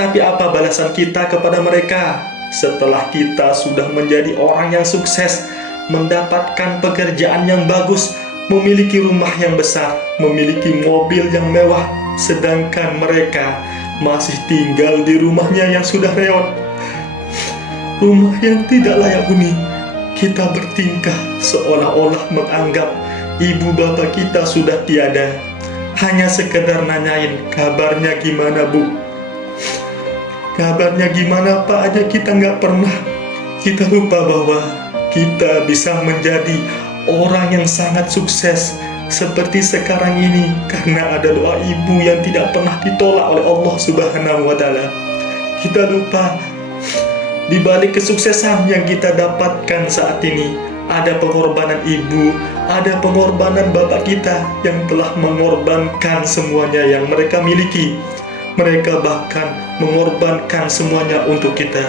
Tapi apa balasan kita kepada mereka setelah kita sudah menjadi orang yang sukses, mendapatkan pekerjaan yang bagus, memiliki rumah yang besar, memiliki mobil yang mewah, sedangkan mereka masih tinggal di rumahnya yang sudah reot, rumah yang tidak layak huni. Kita bertingkah seolah-olah menganggap ibu bapak kita sudah tiada, hanya sekedar nanyain kabarnya gimana bu, kabarnya gimana pak aja kita nggak pernah. Kita lupa bahwa kita bisa menjadi orang yang sangat sukses seperti sekarang ini karena ada doa ibu yang tidak pernah ditolak oleh Allah Subhanahu wa Ta'ala. Kita lupa di balik kesuksesan yang kita dapatkan saat ini ada pengorbanan ibu, ada pengorbanan bapak kita yang telah mengorbankan semuanya yang mereka miliki. Mereka bahkan mengorbankan semuanya untuk kita.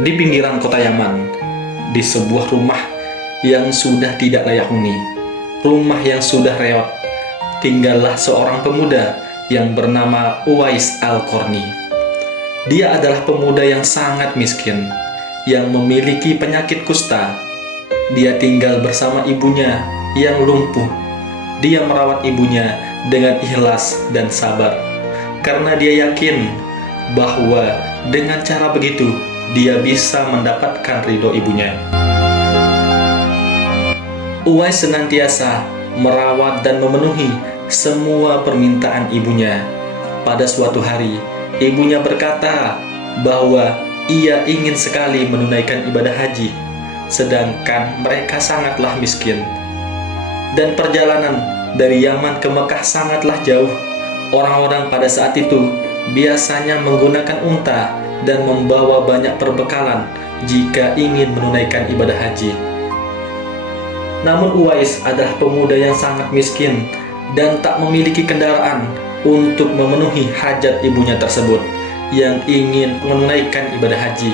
Di pinggiran kota Yaman, di sebuah rumah yang sudah tidak layak huni, rumah yang sudah reot, tinggallah seorang pemuda yang bernama Uwais Al-Qarni. Dia adalah pemuda yang sangat miskin, yang memiliki penyakit kusta. Dia tinggal bersama ibunya yang lumpuh. Dia merawat ibunya dengan ikhlas dan sabar, karena dia yakin bahwa dengan cara begitu dia bisa mendapatkan ridho ibunya. Uwais senantiasa merawat dan memenuhi semua permintaan ibunya. Pada suatu hari, ibunya berkata bahwa ia ingin sekali menunaikan ibadah haji, sedangkan mereka sangatlah miskin. Dan perjalanan dari Yaman ke Mekah sangatlah jauh. Orang-orang pada saat itu biasanya menggunakan unta dan membawa banyak perbekalan jika ingin menunaikan ibadah haji. Namun Uwais adalah pemuda yang sangat miskin dan tak memiliki kendaraan untuk memenuhi hajat ibunya tersebut yang ingin menunaikan ibadah haji.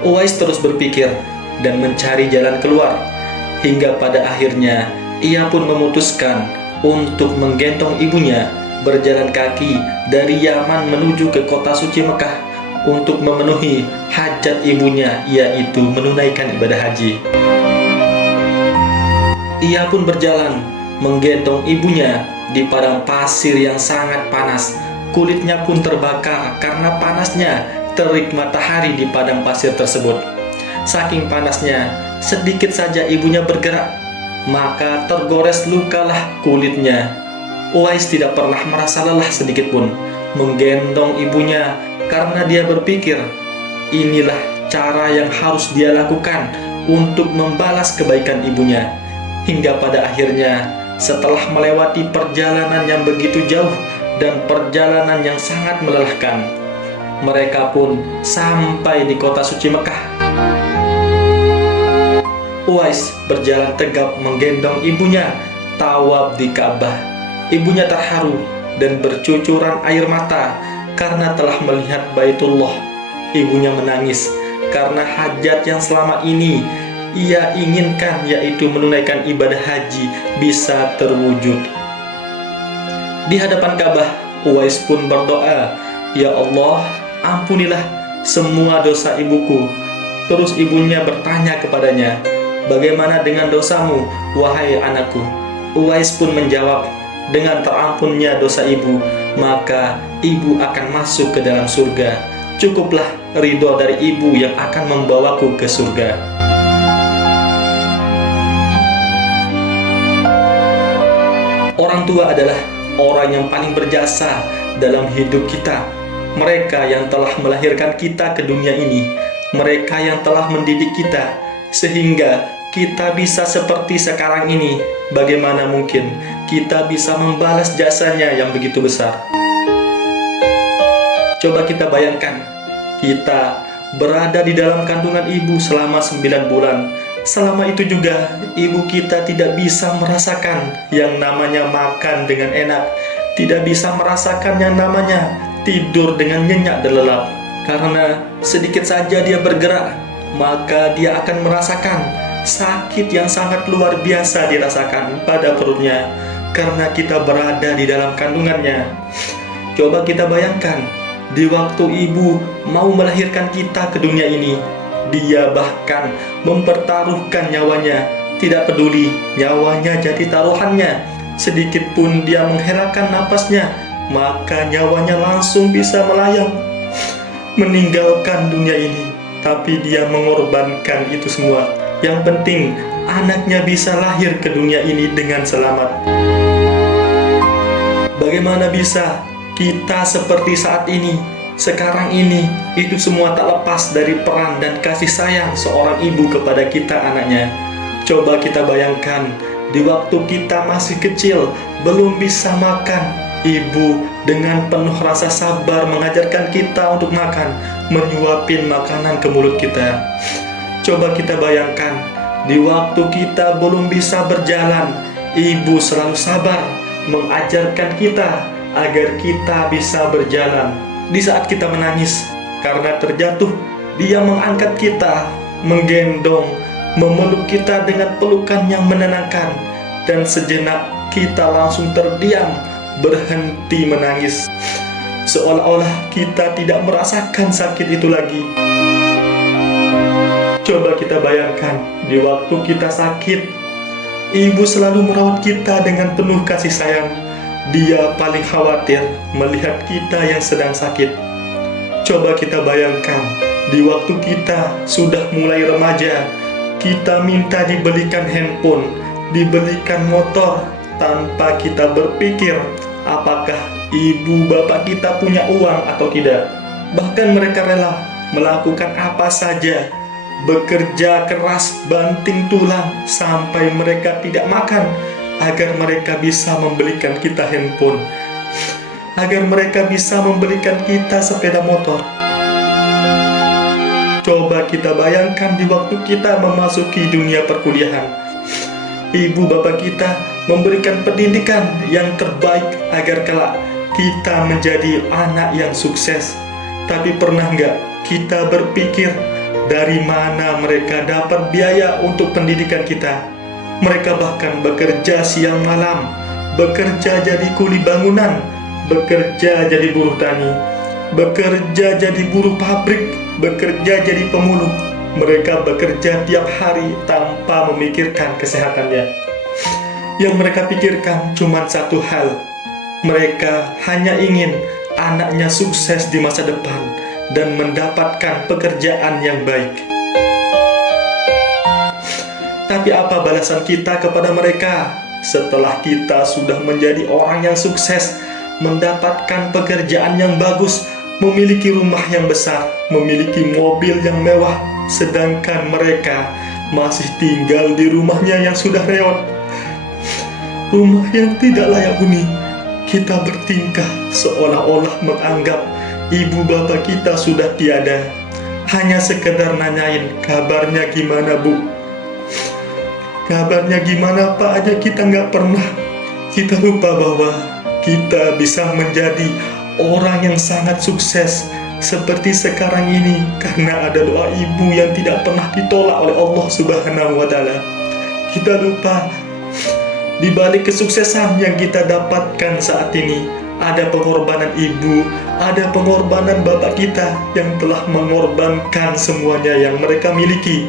Uwais terus berpikir dan mencari jalan keluar, hingga pada akhirnya ia pun memutuskan untuk menggendong ibunya berjalan kaki dari Yaman menuju ke kota suci Mekah untuk memenuhi hajat ibunya, yaitu menunaikan ibadah haji. Ia pun berjalan menggendong ibunya di padang pasir yang sangat panas. Kulitnya pun terbakar karena panasnya terik matahari di padang pasir tersebut. Saking panasnya, sedikit saja ibunya bergerak, maka tergores lukalah kulitnya. Uwais tidak pernah merasa lelah sedikit pun menggendong ibunya, karena dia berpikir inilah cara yang harus dia lakukan untuk membalas kebaikan ibunya. Hingga pada akhirnya, setelah melewati perjalanan yang begitu jauh dan perjalanan yang sangat melelahkan, mereka pun sampai di kota suci Mekah. Uwais berjalan tegap menggendong ibunya tawaf di Ka'bah. Ibunya terharu dan bercucuran air mata karena telah melihat Baitullah. Ibunya menangis karena hajat yang selama ini ia inginkan, yaitu menunaikan ibadah haji, bisa terwujud. Di hadapan Ka'bah, Uwais pun berdoa, "Ya Allah, ampunilah semua dosa ibuku." Terus ibunya bertanya kepadanya, "Bagaimana dengan dosamu, wahai anakku?" Uwais pun menjawab, "Dengan terampunnya dosa ibu, maka ibu akan masuk ke dalam surga. Cukuplah ridho dari ibu yang akan membawaku ke surga." Orang tua adalah orang yang paling berjasa dalam hidup kita. Mereka yang telah melahirkan kita ke dunia ini, mereka yang telah mendidik kita sehingga kita bisa seperti sekarang ini. Bagaimana mungkin kita bisa membalas jasanya yang begitu besar? Coba kita bayangkan, kita berada di dalam kandungan ibu selama 9 bulan. Selama itu juga ibu kita tidak bisa merasakan yang namanya makan dengan enak, tidak bisa merasakan yang namanya tidur dengan nyenyak dan lelap. Karena sedikit saja dia bergerak, maka dia akan merasakan sakit yang sangat luar biasa dirasakan pada perutnya, karena kita berada di dalam kandungannya. Coba kita bayangkan, di waktu ibu mau melahirkan kita ke dunia ini, dia bahkan mempertaruhkan nyawanya. Tidak peduli nyawanya jadi taruhannya, sedikit pun dia menghelakan napasnya, maka nyawanya langsung bisa melayang meninggalkan dunia ini. Tapi dia mengorbankan itu semua. Yang penting anaknya bisa lahir ke dunia ini dengan selamat. Bagaimana bisa kita seperti saat ini, sekarang ini, itu semua tak lepas dari peran dan kasih sayang seorang ibu kepada kita anaknya. Coba kita bayangkan, di waktu kita masih kecil, belum bisa makan, ibu dengan penuh rasa sabar mengajarkan kita untuk makan, menyuapin makanan ke mulut kita. Coba kita bayangkan, di waktu kita belum bisa berjalan, ibu selalu sabar mengajarkan kita agar kita bisa berjalan. Di saat kita menangis karena terjatuh, dia mengangkat kita, menggendong, memeluk kita dengan pelukan yang menenangkan, dan sejenak kita langsung terdiam, berhenti menangis, seolah-olah kita tidak merasakan sakit itu lagi. Coba kita bayangkan, di waktu kita sakit, ibu selalu merawat kita dengan penuh kasih sayang. Dia paling khawatir melihat kita yang sedang sakit. Coba kita bayangkan, di waktu kita sudah mulai remaja, kita minta dibelikan handphone, dibelikan motor, tanpa kita berpikir apakah ibu bapak kita punya uang atau tidak. Bahkan mereka rela melakukan apa saja, bekerja keras banting tulang sampai mereka tidak makan, agar mereka bisa membelikan kita handphone, agar mereka bisa membelikan kita sepeda motor. Coba kita bayangkan di waktu kita memasuki dunia perkuliahan, ibu bapak kita memberikan pendidikan yang terbaik agar kelak kita menjadi anak yang sukses. Tapi pernah nggak kita berpikir dari mana mereka dapat biaya untuk pendidikan kita? Mereka bahkan bekerja siang malam, bekerja jadi kuli bangunan, bekerja jadi buruh tani, bekerja jadi buruh pabrik, bekerja jadi pemulung. Mereka bekerja tiap hari tanpa memikirkan kesehatannya. Yang mereka pikirkan cuma satu hal, mereka hanya ingin anaknya sukses di masa depan dan mendapatkan pekerjaan yang baik. Tapi apa balasan kita kepada mereka setelah kita sudah menjadi orang yang sukses, mendapatkan pekerjaan yang bagus, memiliki rumah yang besar, memiliki mobil yang mewah, sedangkan mereka masih tinggal di rumahnya yang sudah reot, rumah yang tidak layak huni? Kita bertingkah seolah-olah menganggap ibu bapak kita sudah tiada, hanya sekedar nanyain kabarnya gimana bu, kabarnya gimana pak aja kita nggak pernah. Kita lupa bahwa kita bisa menjadi orang yang sangat sukses seperti sekarang ini karena ada doa ibu yang tidak pernah ditolak oleh Allah Subhanahu wa Ta'ala. Kita lupa di balik kesuksesan yang kita dapatkan saat ini, ada pengorbanan ibu, ada pengorbanan bapak kita yang telah mengorbankan semuanya yang mereka miliki.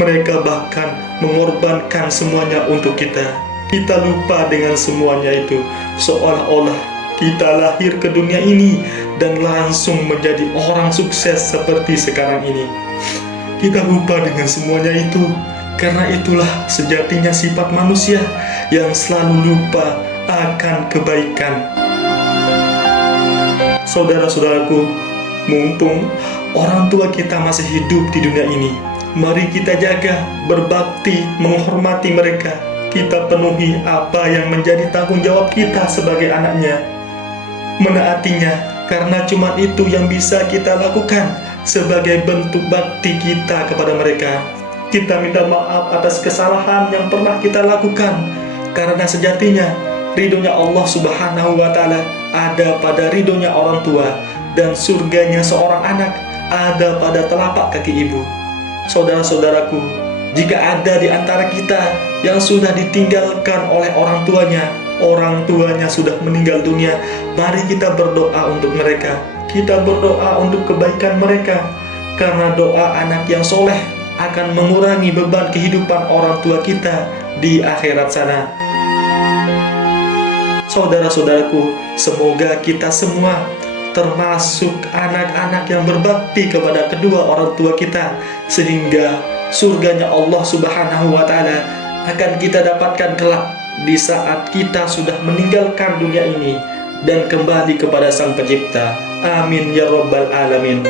Mereka bahkan mengorbankan semuanya untuk kita. Kita lupa dengan semuanya itu, seolah-olah kita lahir ke dunia ini dan langsung menjadi orang sukses seperti sekarang ini. Kita lupa dengan semuanya itu, karena itulah sejatinya sifat manusia yang selalu lupa akan kebaikan. Saudara-saudaraku, mumpung orang tua kita masih hidup di dunia ini, mari kita jaga, berbakti, menghormati mereka. Kita penuhi apa yang menjadi tanggung jawab kita sebagai anaknya, menaatinya, karena cuma itu yang bisa kita lakukan sebagai bentuk bakti kita kepada mereka. Kita minta maaf atas kesalahan yang pernah kita lakukan, karena sejatinya ridhonya Allah Subhanahu wa Ta'ala ada pada ridhonya orang tua, dan surganya seorang anak ada pada telapak kaki ibu. Saudara-saudaraku, jika ada di antara kita yang sudah ditinggalkan oleh orang tuanya sudah meninggal dunia, mari kita berdoa untuk mereka. Kita berdoa untuk kebaikan mereka, karena doa anak yang soleh akan mengurangi beban kehidupan orang tua kita di akhirat sana. Saudara-saudaraku, semoga kita semua, termasuk anak-anak yang berbakti kepada kedua orang tua kita, sehingga surganya Allah Subhanahu wa Ta'ala akan kita dapatkan kelak di saat kita sudah meninggalkan dunia ini dan kembali kepada Sang Pencipta. Amin ya Rabbal Alamin.